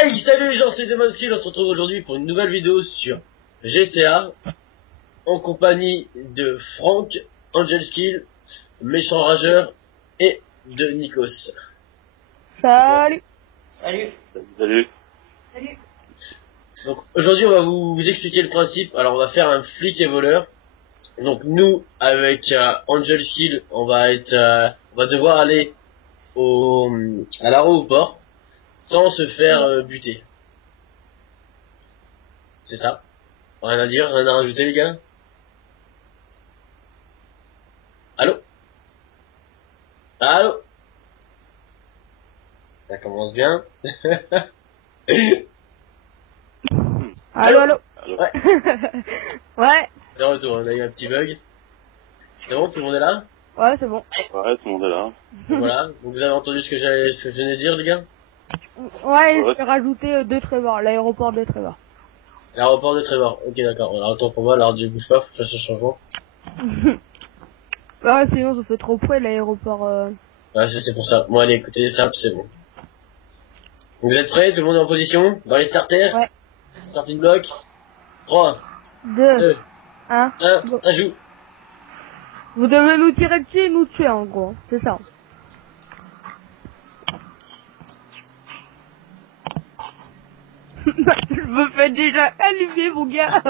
Hey, salut les gens, c'est Demonskill, on se retrouve aujourd'hui pour une nouvelle vidéo sur GTA, en compagnie de Franck, Angelskill, Méchant Rageur, et de Nikos. Salut. Salut. Salut. Salut. Donc aujourd'hui on va vous expliquer le principe. Alors on va faire un flic et voleur. Donc nous, avec Angelskill, on va devoir aller à l'aéroport sans se faire buter. C'est ça. Rien à dire, rien à rajouter les gars. Allô? Allô? Ça commence bien. Allô, allô. Ouais. Ouais. De retour, on a eu un petit bug. C'est bon, tout le monde est là? Ouais, c'est bon. Ouais, tout le monde est là. Voilà. Donc vous avez entendu ce que je venais de dire les gars? Ouais, je vais rajouter deux Trevor, l'aéroport de Trevor. L'aéroport de Trevor. Ok, d'accord. Alors attends pour moi, alors je bouge pas, faut faire ce changement. Ouais, sinon ça fait trop près l'aéroport. Ouais, c'est pour ça. Bon allez, écoutez, ça, c'est bon. Vous êtes prêts? Tout le monde est en position? Dans les starters? Ouais. Starting block. 3, 2, 2, 1. 1, ça joue. Vous devez nous tirer dessus et nous tuer en gros, c'est ça. Je me fais déjà allumer mon gars.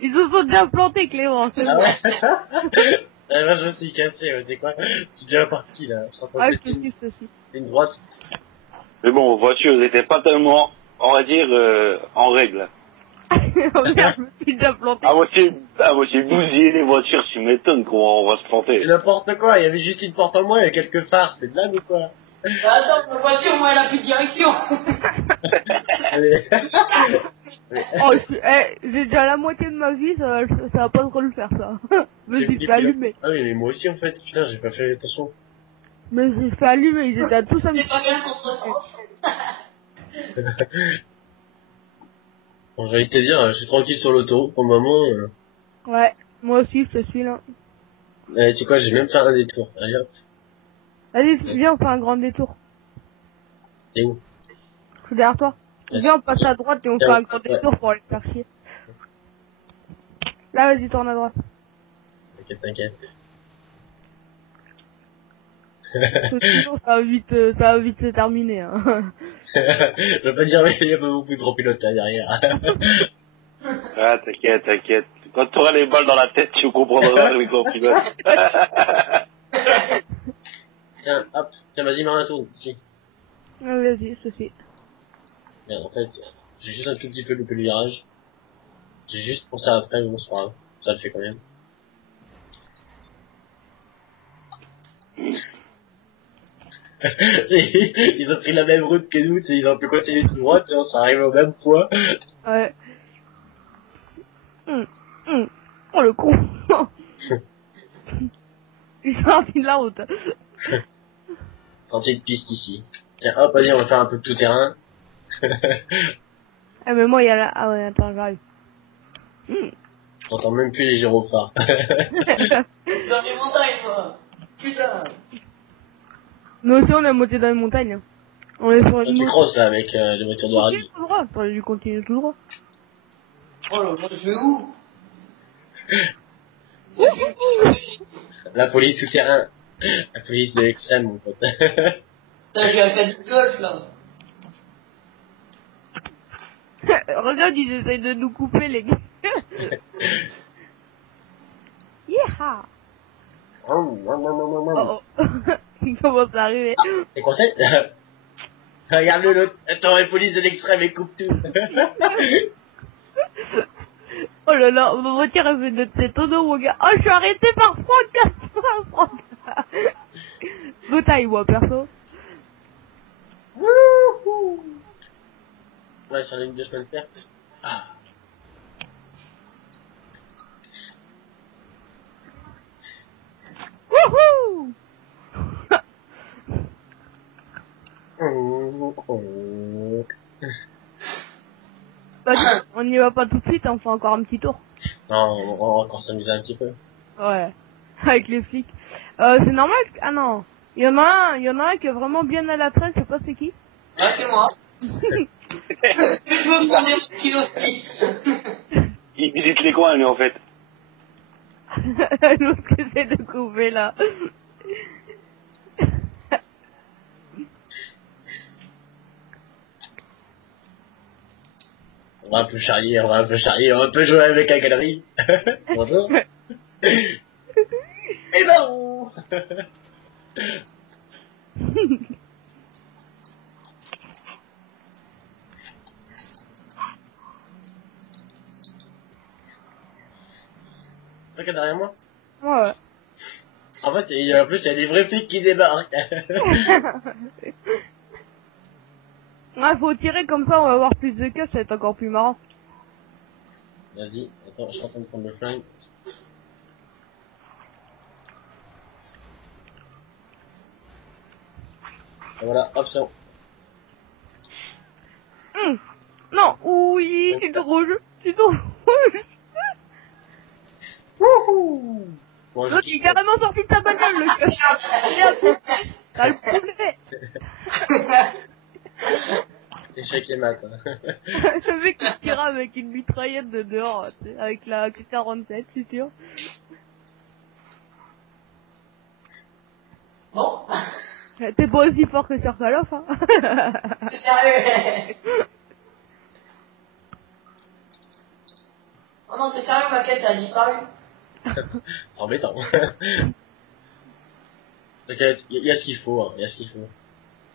Ils se sont déjà plantés Clément. Ah ouais. Ah, moi je me suis cassé, ouais, c'est quoi? Je suis déjà parti là. Ah, je te suis, je te suis. Une droite. Mais bon, voiture, n'était pas tellement, on va dire, en règle. Oh merde, je me suis déjà planté. À moitié bousillé les voitures, tu m'étonnes comment on va se planter. N'importe quoi, il y avait juste une porte en moins et quelques phares, c'est blague ou quoi? Bah attends, la voiture, moi, elle a plus de direction. Oh, j'ai déjà la moitié de ma vie, ça va pas trop le faire ça. Mais j'ai fait allumer. Ah oui, mais moi aussi en fait, putain, j'ai pas fait attention. Mais j'ai fait allumer, ils étaient tous à me... C'est pas bien qu'on se ressent. Bon, j'ai envie de te dire, je suis tranquille sur l'auto, pour le moment. Ouais, moi aussi je te suis là. Tu sais quoi, j'ai même fait un détour. Allez hop, Vas-y, viens, on fait un grand détour. t'es où? Je suis derrière toi. Viens, on passe à droite et on fait un grand Ouais. détour pour aller te faire chier. Là, vas-y, tourne à droite. T'inquiète, t'inquiète. Sinon, ça va vite se terminer. Hein. Je veux pas dire, mais il y a pas beaucoup de gros pilotes là derrière. Ah, t'inquiète, t'inquiète. Quand tu auras les balles dans la tête, tu comprendras les gros pilotes. Tiens, hop, tiens, vas-y, mets un tour, ici. Vas-y, je te suis. Merde, en fait, j'ai juste un tout petit peu loupé le virage. J'ai juste pensé après, mais bon, c'est pas grave. Ça le fait quand même. Ils ont pris la même route que nous, tu sais, ils ont pu continuer tout droit, tu sais, on s'arrive au même point. Ouais. Oh le con. Il est sorti de la route. Sentier de piste ici. Tiens, hop, vas-y, on va faire un peu de tout terrain. Ah mais moi il y a la... Ah ouais, attends, j'arrive. J'entends même plus les gyrophares. Dans les montagnes, moi. Putain. Nous aussi on est monté dans les montagnes. Hein. On est sur Tu une crosses là avec les voitures de rallye. continue tout droit. T'aurais dû continuer tout droit. Oh là là, je vais où? La police souterrain. La police de l'extrême, mon pote. Putain, j'ai un cas de golf, là. Regarde, ils essayent de nous couper les gars. Yeah. Oh oh. Il commence à arriver. C'est quoi c'est? Regarde-le l'autre. Attends, la police de l'extrême, elle coupe tout. Oh là là, ma voiture elle fait de tête tonneau mon gars. Oh, je suis arrêté par Franck. Franck. Bataille moi perso. Wouhou. Ouais, sur la ligne de chemin de fer. Ah. Wouhou. Bah, on n'y va pas tout de suite, on fait encore un petit tour. Non, on va encore s'amuser un petit peu. Ouais, avec les flics. C'est normal. Ah non, il y en a un qui est vraiment bien à la traîne, je sais pas c'est qui. Ah, c'est moi. Je me prends des petits aussi. Il visite les coins, lui, en fait. L'autre que c'est de couper là. On va un peu charrier, on va un peu charrier, on peut jouer avec la galerie. Bonjour. Et non. Regarde derrière moi. Ouais. En fait, en plus, il y a des vrais flics qui débarquent. Ouais, faut tirer comme ça, on va avoir plus de queues, ça va être encore plus marrant. Vas-y, attends, je suis en train de prendre le flingue. Et voilà, hop, c'est bon. Non, oui, c'est tout rouge, c'est tout rouge. Wouhou. Bon, L'autre, il est carrément sorti de sa bagnole, le queue. Merde, t'as le poulet. Échec et mat. Hein. Ce mec qui tira avec une mitraillette de dehors, tu sais, avec la 47, c'est sûr. Bon. T'es pas aussi fort que sur Call of, hein. C'est sérieux. Oh non, c'est sérieux, ma caisse, elle a disparu. C'est embêtant. T'inquiète, il y a ce qu'il faut, hein, il y a ce qu'il faut.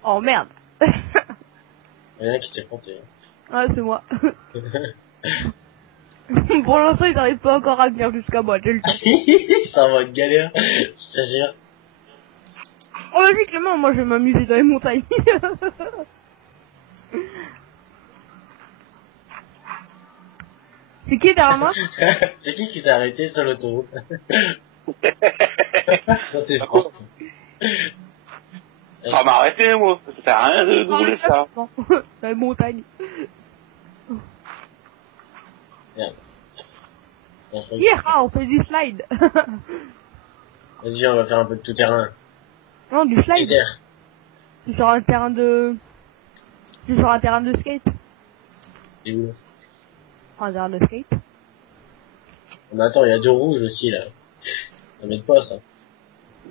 Oh merde. Il y en a qui s'est planté. Ah, c'est moi. Pour l'instant, ils n'arrivent pas encore à venir jusqu'à moi, j'ai le temps. Ça va être galère, je te jure. Oh, vas-y, Clément, moi je vais m'amuser dans les montagnes. C'est qui derrière moi? C'est qui s'est arrêté sur l'autoroute? Ça c'est fort. Ça m'a arrêté, moi. Ça sert à rien de doubler ça. Dans les montagnes. Merde. Yeah, on fait du slide. Vas-y, on va faire un peu de tout terrain. Non, du slide. Désert. C'est sur un terrain de... C'est sur un terrain de skate. C'est où? Un terrain de skate. Mais attends, il y a deux rouges aussi, là. Ça m'aide pas, ça.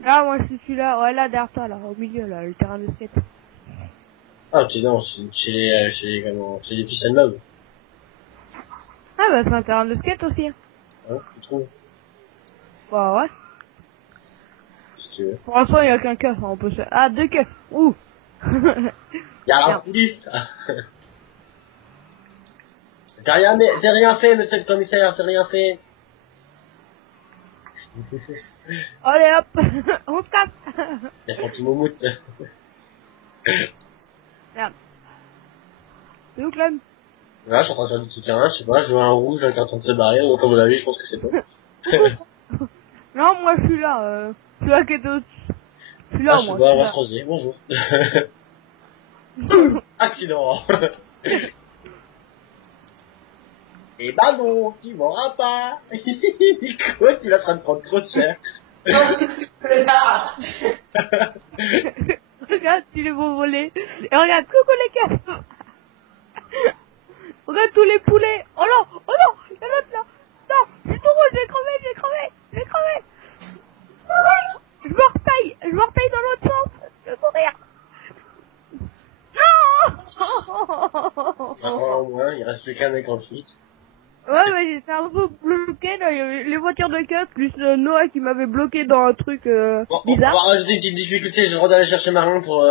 Là, moi je suis là, ouais, là, derrière toi, là, au milieu, là, le terrain de skate. Ah, ok, non, chez les Peace and Love. Ah, bah, c'est un terrain de skate aussi. Hein, tu trouves? Bah, ouais. Si tu veux. Pour l'instant, il y a qu'un keuf, hein, on peut se... Ah, deux keufs. Ouh. Y'a la police! J'ai rien fait, monsieur le commissaire, j'ai rien fait. Allez, hop. On se casse. Y'a Francky Moumout. Merde. C'est où, Clem? Là, je suis en train de faire du tout-terrain, je sais pas, je vois un rouge qui est en train de se barrer, donc comme vous l'avez vu, je pense que c'est toi. Non, moi, je suis là, celui-là qui est au... Je suis là, Ah, je moi. vois Rose Rosier, bonjour. Accident. Et bah non, tu m'auras pas. Quoi, tu vas en train de prendre trop de cher. Non, c'est pas. Regarde, tu les vont voler. Et regarde, coucou les keufs. Regarde tous les poulets. Oh non, il y en a l'autre là. Non, c'est tout rouge, j'ai crevé. Je me retaille dans l'autre sens. Je vais courir. Non. Maintenant, au moins, il reste plus qu'un mec en fuite. Ouais, mais j'étais un peu bloqué là. Il y avait les voitures de keufs plus Noah qui m'avait bloqué dans un truc Bon, on va bizarre. rajouter une petite difficulté, j'ai le droit d'aller chercher Marin pour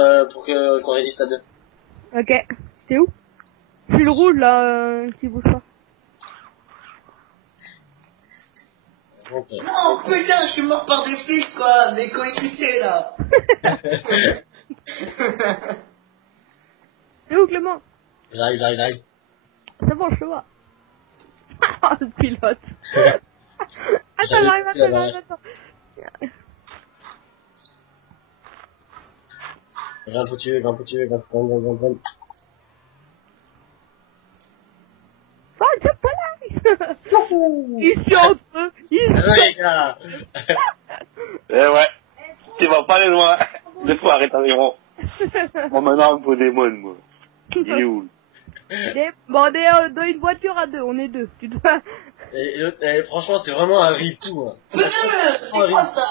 qu'on résiste à deux. Ok. C'est où? C'est le rouge là qui bouge pas. Donc, Non, putain, je suis mort par des flics, quoi. Mes coéquipiers, là. C'est où Clément? J'arrive. C'est bon, je te vois. Oh, le pilote. Attends, J'arrive, j'arrive. Grimpe où tu veux. Oh, c'est pas là. Ils sont entre eux. Les gars. Eh ouais. Tu vas pas aller loin. Des fois, arrête environ. Bon, maintenant, un peu des moines, moi. Il est où? Bon, on est dans une voiture à deux, on est deux. Tu dois... Et l'autre, franchement, c'est vraiment un ritou. Hein. C'est quoi ça?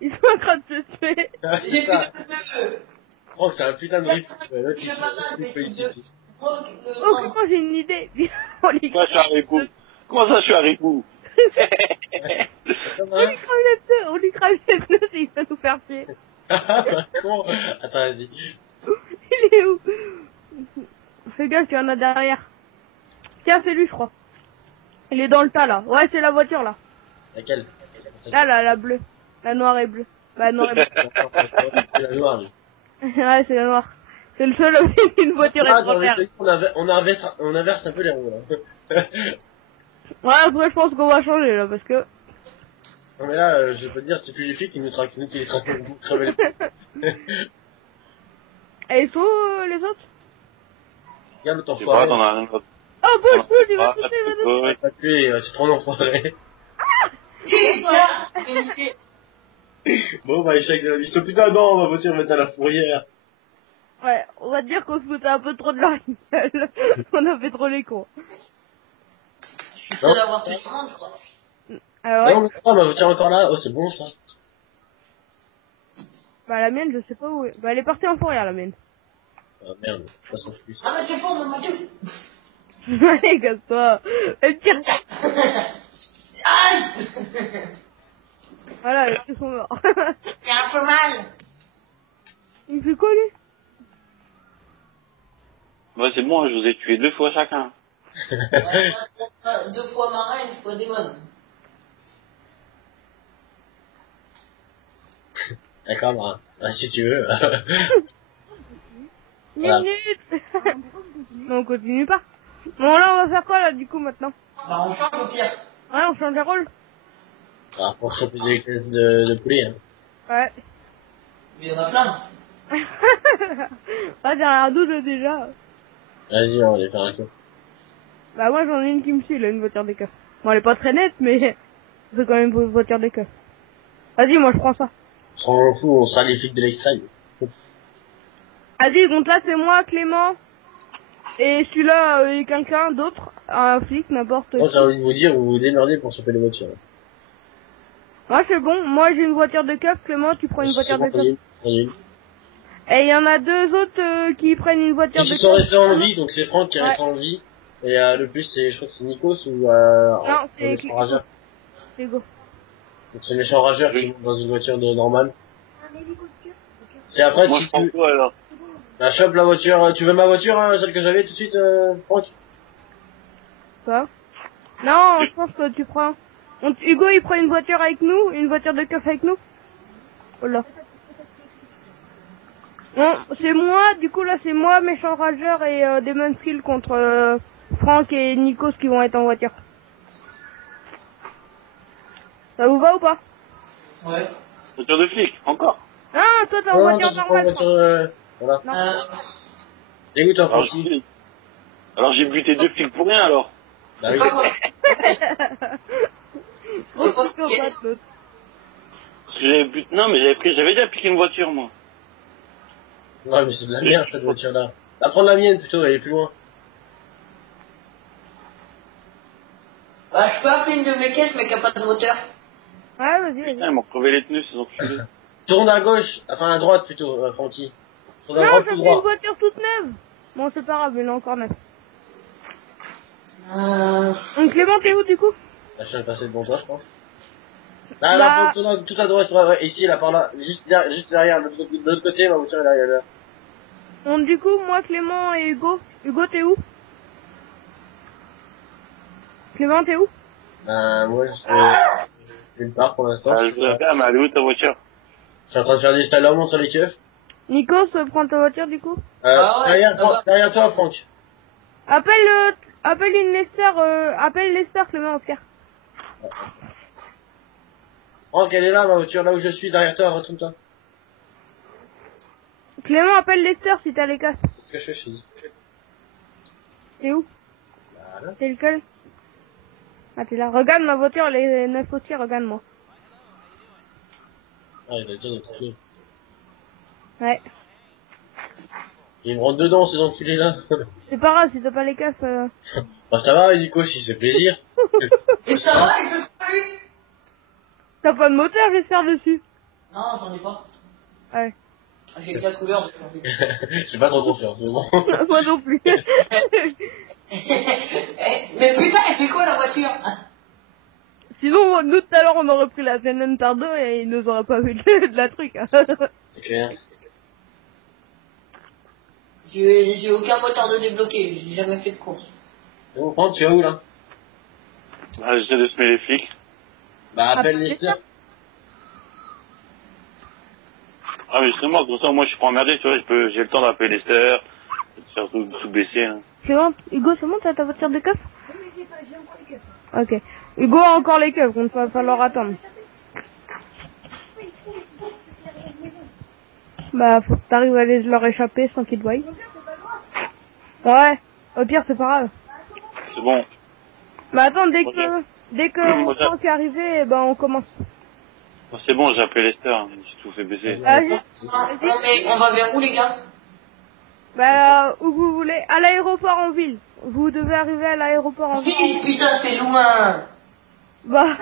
Ils sont en train de se tuer. Ah, J'ai c'est ça. plus de feu. Oh, c'est un putain de ritou. Ouais, l'autre, Je fais pas ça, c'est politique. Oh, comment j'ai une idée. On lui Moi, je suis un ripou. Comment ça, je suis un ripou? on lui crame les pneus s'il va nous faire pied. Ah, bah, con. Attends, vas-y. Il est où? Fais gaffe, il y en a derrière. Tiens, c'est lui, je crois. Il est dans le tas, là. Ouais, c'est la voiture, là. Laquelle? Là, la bleue. La noire et bleue. Bah, noire et bleue. C'est la noire, lui. Ouais, c'est la noire. C'est le seul avec une voiture Ah, j'en ai étrangère. fait, on inverse un peu les roues, là. Ouais, après, je pense qu'on va changer, là, parce que... Non, mais là, je peux te dire, c'est plus les flics qui nous traquent, c'est nous qui les traquons, nous crever les Et ils sont où, les autres? Regarde ton Je sais pas, t'en foiré. as rien d'autre. Oh, bouge, bouge, il va Ah, sauter, il va ouais, sauter. ouais. Pas tuer, c'est trop l'enfoiré. Bon, bah, échec de la mission. Putain, non, ma voiture va être à la fourrière. Ouais, on va dire qu'on se foutait un peu trop de leur gueule. On a fait trop les cons. Je suis seul à avoir tout le monde, je crois. Ah ouais? Non, mais pourquoi ma voiture est encore là? Oh, c'est bon, ça. Bah, la mienne, je sais pas où est. Bah, elle est partie en fourrière, la mienne. Ah, merde, ça s'en fout. Ah, mais c'est fort, ma gueule. Allez, casse-toi. Elle tire. Aïe. Voilà, ils sont morts. C'est un peu mal. Il fait quoi, lui? Ouais, c'est bon, je vous ai tué 2 fois chacun. Ouais, 2 fois marin, 1 fois démon. D'accord, bah, si tu veux. Voilà. Minute. Mais on continue pas. Bon, là, on va faire quoi, là, du coup, maintenant? Bah, on change au pire. Ouais, on change de rôle. Ah, pour choper des caisses de poulet, hein. Ouais. Mais il y en a plein. Ah, derrière nous, déjà. Vas-y, on va aller faire un tour. Bah, moi, j'en ai une qui me suit, là, une voiture d'école. Bon, elle est pas très nette, mais c'est quand même une voiture d'école. Vas-y, moi, je prends ça. On s'en fout, on sera les flics de l'extrême. Vas-y, donc là, c'est moi, Clément. Et celui-là, et quelqu'un d'autre, un flic, n'importe Moi, qui. j'ai envie de vous dire, vous vous démerdez pour choper les voitures. Ouais, c'est bon. Moi, j'ai une voiture de keuf. Clément, tu prends une voiture de keuf. Salut. Et il y en a deux autres qui prennent une voiture de Ils keuf. sont restés en vie, donc c'est Franck qui est Ouais. resté en vie. Et le plus, c'est, je crois que c'est Nikos ou Non, c'est le méchant rageur. C'est go. Donc c'est le méchant rageur qui monte dans une voiture normale. C'est après, Moi, si je prends tu... quoi, alors? Bah, chope la voiture. Tu veux ma voiture, hein, celle que j'avais tout de suite, Franck? Quoi? Non, je pense que tu prends... Hugo, il prend une voiture avec nous, une voiture de keuf avec nous. Oh là. Bon, c'est moi, du coup là c'est moi, méchant rageur et Demon Skill contre Franck et Nikos qui vont être en voiture. Ça vous va ou pas? Ouais. Voiture de flic, encore. Ah, toi t'es en Non, voiture toi, tu prends la normale. voiture, voilà. Non. Dégoûte, Alors, Franck. j'ai buté 2 flics pour rien, alors. Bah oui. Oh, psychopathe, l'autre. Parce que j'avais déjà piqué une voiture, moi. Ouais, mais c'est de la merde, cette voiture-là. Va prendre la mienne, plutôt, elle est plus loin. Bah, je peux appeler une de mes caisses, mais qui a pas de moteur. Ouais, vas-y, Putain, vas-y. ils m'ont crevé les pneus, ces enculés. Tourne à gauche, enfin à droite, plutôt, Francky. Tourne à Non, droite, ça tout c'est droit. une voiture toute neuve. Bon, c'est pas grave, elle est encore neuve. Donc Clément, t'es où du coup? Là, je viens de passer devant toi, je pense. Là, Bah- là, tout à droite, ouais, ici, là, par là, juste derrière, de l'autre côté, ma voiture, elle est là. Donc du coup, moi, Clément et Hugo. Hugo, t'es où? Clément, t'es où? Moi, je suis nulle part pour l'instant. Je voudrais faire, mais elle est où ta voiture? Je suis en train de faire des slalom entre les keufs. Nikos, prends ta voiture du coup. Ah ouais, ça va. Derrière toi, Franck. Appelle une Lester, appelle Lester, Clément, au pire. Franck, elle est là, ma voiture, là où je suis, derrière toi, retourne-toi. Clément, appelle Lester si t'as les casses. C'est ce que je fais chez lui. T'es où? Voilà. T'es lequel? Ah, t'es là. Regarde ma voiture, elle est neuve aussi, regarde-moi. Ah, il va dire de trouver. Ouais. Ils me rentrent dedans, ces enculés-là. C'est pas grave, si t'as pas les casques, Bah ça va, Nico, si c'est plaisir. Et ça va, il veut pas lui? T'as pas de moteur, j'espère, dessus. Non, j'en ai pas. Ouais. J'ai que la couleur de changer. J'ai pas trop confiance, mais bon. Moi non plus. Mais putain, elle fait quoi la voiture? Sinon, nous, tout à l'heure, on aurait pris la Zenentardo et ils nous auraient pas vu de la truc. Hein. C'est clair. J'ai aucun moteur de débloqué, j'ai jamais fait de course. Bon, Franck, tu es où, là? Ah, j'essaie de semer les flics. Bah, appelle Ah, Lester. Ah, mais justement, comme ça, moi, je suis pas emmerdé, tu vois, j'ai le temps d'appeler Lester, de faire tout baisser, hein. C'est bon, Hugo, c'est bon, t'as ta voiture de keuf? Ok. Hugo a encore les keufs, donc va falloir attendre. Bah, faut que t'arrives à leur échapper sans qu'ils te voient. Ouais, au pire, c'est pas grave. C'est bon. Bah attends, dès que Franck est arrivé, ben on commence. C'est bon, j'ai appelé Lester, hein. J'ai tout fait baisser. Vas-y. Non mais on va vers où les gars? Bah, où vous voulez. À l'aéroport en ville. Vous devez arriver à l'aéroport en ville. Ville, putain, c'est loin. Bah,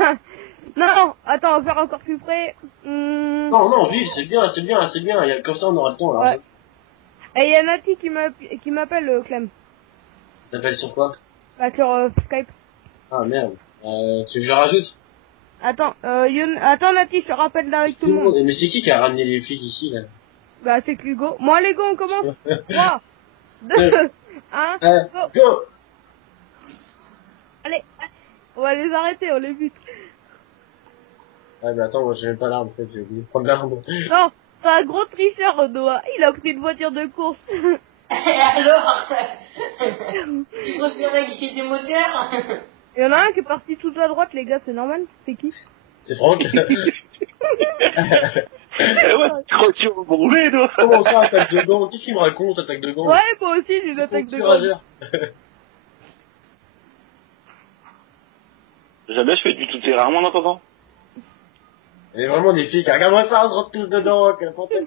non, attends, on va faire encore plus près. Non, non, ville, c'est bien, c'est bien, c'est bien. Comme ça, on aura le temps, là. Ouais. Et il y a Nati qui m'appelle, Clem. Ça t'appelle sur quoi? Bah, sur Skype. Ah, merde. Tu veux que je rajoute? Attends, attends Nati, je te rappelle avec tout le monde. Mais c'est qui a ramené les flics ici, là? Bah, c'est que Hugo. Moi, les gars, on commence. 3, 2, 1, go. Go! Allez, on va les arrêter, on les bute. Ah, mais attends, moi, j'ai même pas l'arme, en fait, j'ai oublié de prendre l'arme. Non, c'est un gros tricheur, Noah. Il a pris une voiture de course. Alors, tu préférais qu'il y ait des moteurs? Il y en a un qui est parti tout à droite, les gars, c'est normal. C'est qui? C'est Franck? Ouais, tu crois que tu vas me brûler, toi? Comment ça, attaque de gants? Qu'est-ce qu'il me raconte, attaque de gants? Ouais, moi aussi, j'ai une attaque de gants. Rageur. Jamais je fais du tout terrain, moi, en attendant. Il y a vraiment des flics, regarde-moi ça, on se rentre tous dedans, quel panthère.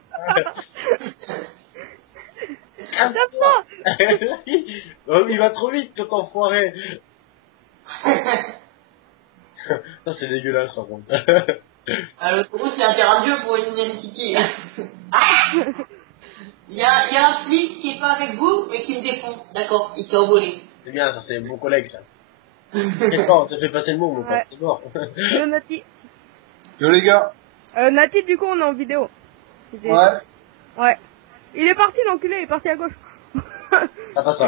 Tape-moi! Oh, il va trop vite, tout enfoiré. Ça, c'est dégueulasse, par contre. L'autoroute, c'est un terrain de jeu pour une entité. Ah! Il y a un flic qui est pas avec vous, mais qui me défonce. D'accord, il s'est envolé. C'est bien, ça, c'est mon collègue, ça. C'est fort, ça fait passer le mot, mon pote, Ouais. c'est mort. Yo, Nati. Yo les gars. Nati, du coup, on est en vidéo. Ouais. Ouais. Il est parti, l'enculé, il est parti à gauche. Ça passe pas.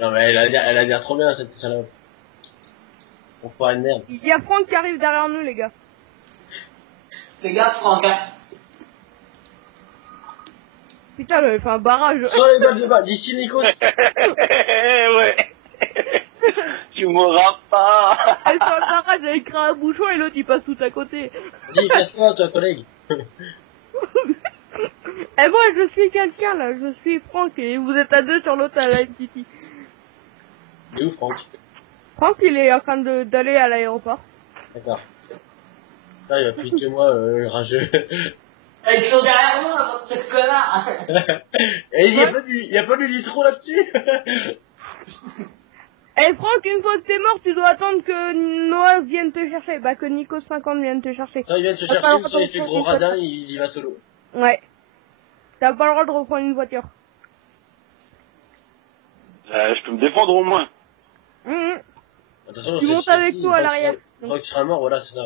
Non, mais elle a l'air trop bien, cette salope. Pourquoi elle merde? Il y a Franck qui arrive derrière nous, les gars. Fais gaffe, Franck, hein. Putain, j'avais fait un barrage. Sur les balles de bas, d'ici Nikos. Ouais. Tu m'auras pas. Et sur le barrage, j'avais créé un bouchon et l'autre, il passe tout à côté. Dis, casse-toi, toi, collègue. Et moi, je suis quelqu'un, là. Je suis Franck et vous êtes à deux sur l'autre à la Titi. Il est où, Franck? Franck, il est en train d'aller à l'aéroport. D'accord. Là, il va plus que moi, rageux. Ils sont derrière moi, votre connard. Et il y a pas du litro là-dessus. Eh Franck, une fois que t'es mort, tu dois attendre que Noah vienne te chercher. Bah que Nico 50 vienne te chercher. Quand il vient te chercher, Attends, soit il fait attends, gros attends. radin, il y va solo. Ouais. T'as pas le droit de reprendre une voiture. Je peux me défendre au moins. Attention, Tu c'est- montes c'est- avec si, nous à l'arrière. Une fois que tu seras mort, voilà, c'est ça.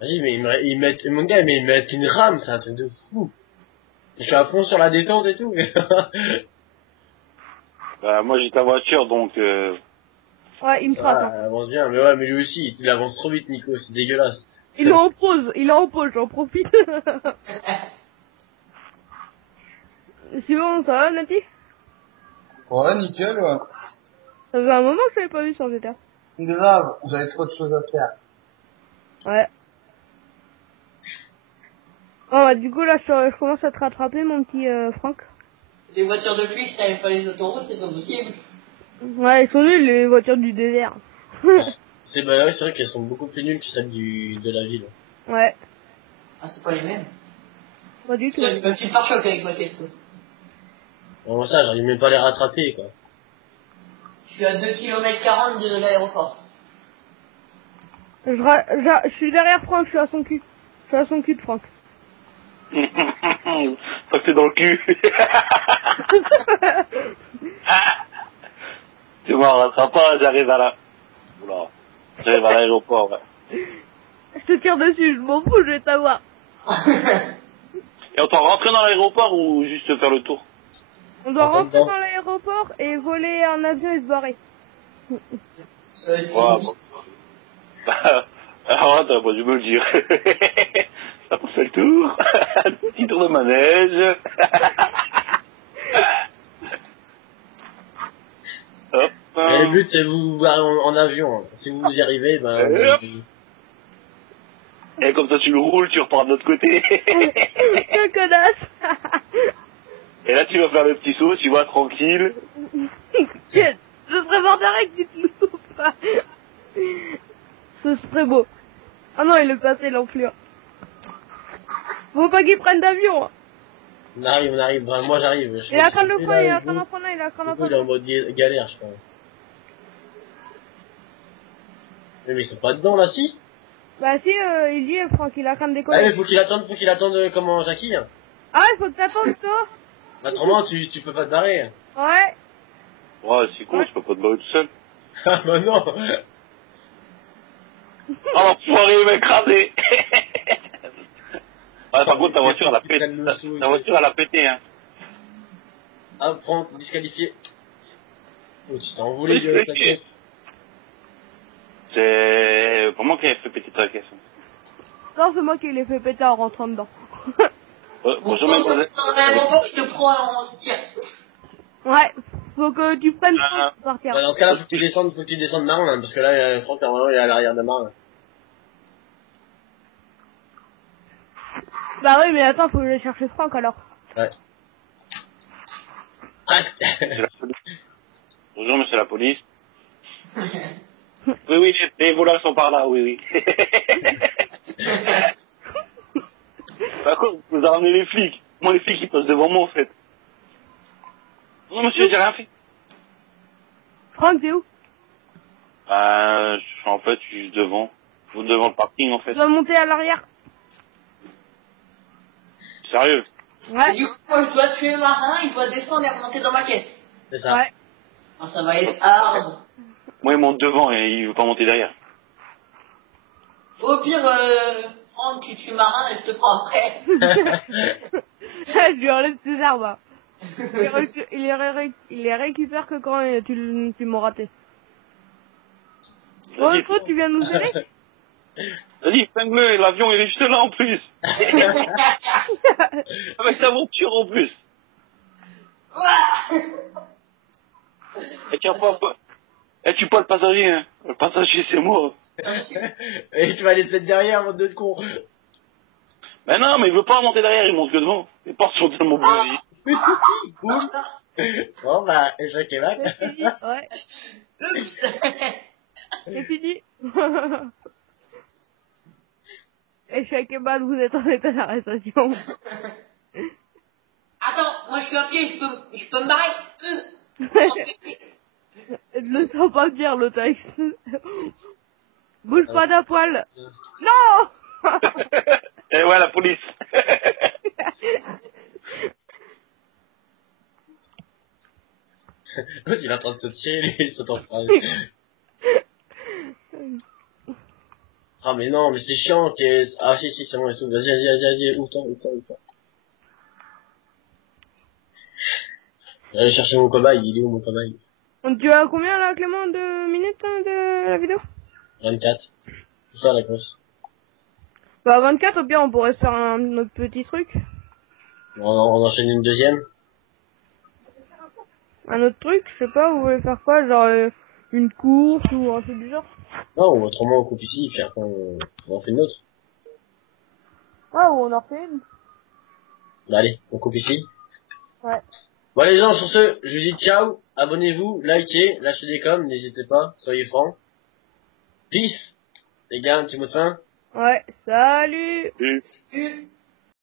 Vas-y, mais ils mettent, mon gars, mais ils mettent une rame, c'est un truc de fou. Je suis à fond sur la détente et tout. Bah, moi, j'ai ta voiture, donc, Ouais, il me Ça frappe. va, Hein. elle avance bien, mais ouais, mais lui aussi, il avance trop vite, Nico, c'est dégueulasse. Il est en pause, j'en profite. C'est bon, ça va, Nati? Ouais, nickel, ouais. Ça faisait un moment que je l'avais pas vu sur GTA. Grave, j'avais trop de choses à faire. Ouais. Oh, bah, du coup, là, je commence à te rattraper, mon petit Franck. Les voitures de flics, ça aime pas les autoroutes, c'est pas possible. Ouais, ils sont nuls, les voitures du désert. C'est bah ouais, c'est vrai qu'elles sont beaucoup plus nulles que celles de la ville. Ouais. Ah, c'est pas les mêmes. Pas du tout. Je me suis par choc avec ma caisse. Bon, ça, j'arrive même pas à les rattraper, quoi. Je suis à 2 km 40 de l'aéroport. Je suis derrière Franck, je suis à son cul. Je suis à son cul de Franck. Ça c'est dans le cul. Tu m'en rattrapes pas, j'arrive à la... Oula. J'arrive à l'aéroport, ouais. Je te tire dessus, je m'en fous, je vais t'avoir. Et on doit rentrer dans l'aéroport ou juste faire le tour? On doit Enfin, rentrer dedans. dans l'aéroport et voler un avion et se barrer. Ça va être Ouais, fini. bon. Alors attends, moi je me le dire. Ça on fait le tour. Un petit tour de manège. Hop. Et le but, c'est vous barrer en avion. Hein. Si vous y arrivez, ben... Et comme ça tu le roules, tu repars de l'autre côté. Quelle connasse. Et là tu vas faire le petit saut, tu vas tranquille. Je serais mort d'arrêt que tu te loupes pas. Ce serait beau. Ah non, il est passé l'enflure. Faut pas qu'il prenne d'avion. Hein. On arrive. Ben, moi, j'arrive. Il est en train de le prendre, il est en train d'en prendre un, il est en train d'en Il est en prendre un. mode galère, je crois. Mais ils sont pas dedans, là, si? Bah si, il y est, Franck, il est en train de Ah, décoller. mais faut qu'il attende comment, Jackie? Hein. Ah, il faut que t'attendes, toi. Autrement, tu peux pas te barrer. Ouais. Ouais, c'est con, tu peux pas te barrer tout seul. Ah, bah non. Oh l'enfoiré, il m'a écrasé. Ouais, par contre ta voiture elle a pété. Ta voiture elle a pété, hein. Ah, prends, disqualifié. Oh, tu t'es envolé de sa caisse. C'est pour moi qui avait fait péter ta caisse. Non, c'est moi qui l'ai fait péter en rentrant dedans. Bonjour mademoiselle. Dans l'aéroport, je te prends en tir. Ouais, faut que tu prennes Ah. pour partir. Bah, dans ce cas-là, faut que tu descendes Marne, hein, parce que là, Franck, normalement, il est à l'arrière de Marne. Bah oui, mais attends, faut aller chercher Franck alors. Ouais. Ah, C'est la police. Bonjour monsieur la police. Oui, les voleurs sont par là, oui. Par contre, vous avez ramené les flics. Moi, les flics, ils passent devant moi, en fait. Non, monsieur, j'ai rien fait. Franck, t'es où? En fait, je suis juste devant. Devant le parking, en fait. Tu dois monter à l'arrière. Sérieux. Et Ouais. du coup, moi, je dois tuer le marin, il doit descendre et remonter dans ma caisse. c'est ça. Ouais. Ah, ça va être hard. Moi, il monte devant et il veut pas monter derrière. Au pire, Franck, tu tues le marin et je te prends après. Je lui enlève ses armes. Hein. Il les récupère que quand tu m'as raté. Oh, Vas-y, toi, tu viens de nous aider? vas-y, flingue-le, l'avion, il est juste là, en plus. Avec ta voiture, en plus. Et tiens pas, et tu pas le passager, hein. Le passager, c'est moi. Et tu vas aller te mettre derrière, votre de con. Mais non, mais il veut pas monter derrière, il monte que devant. Les portes sont tellement bousillées. Boum. Bon, bah, échec et mat. C'est fini. Ouais. Oups. C'est fini. Échec et mal, vous êtes en état d'arrestation. Attends, moi je suis à pied, je peux me barrer. Je le sens pas bien, l'autre avec bouge pas d'un poil. Non. Et ouais, la police. L'autre, il est en train de se tirer, il saute en phrase. Ah, mais non, mais c'est chiant, ah, si, c'est bon, vas-y, ouvre-toi. Je vais aller chercher mon cobaye, il est où mon cobaye? Tu as combien là, Clément, de minutes hein, de la vidéo? 24. C'est ça la course. Bah 24, au pire on pourrait se faire un autre petit truc. On enchaîne une deuxième. Un autre truc, je sais pas, vous voulez faire quoi? Genre une course ou un truc du genre? Non, ou autrement on coupe ici, puis après on en fait une autre. Ah, ou on en refait une? Bah allez, on coupe ici. Ouais. Bon les gens, sur ce, je vous dis ciao, abonnez-vous, likez, lâchez des coms, n'hésitez pas, soyez francs. Peace. Les gars, un petit mot de fin. Ouais, salut! Oui.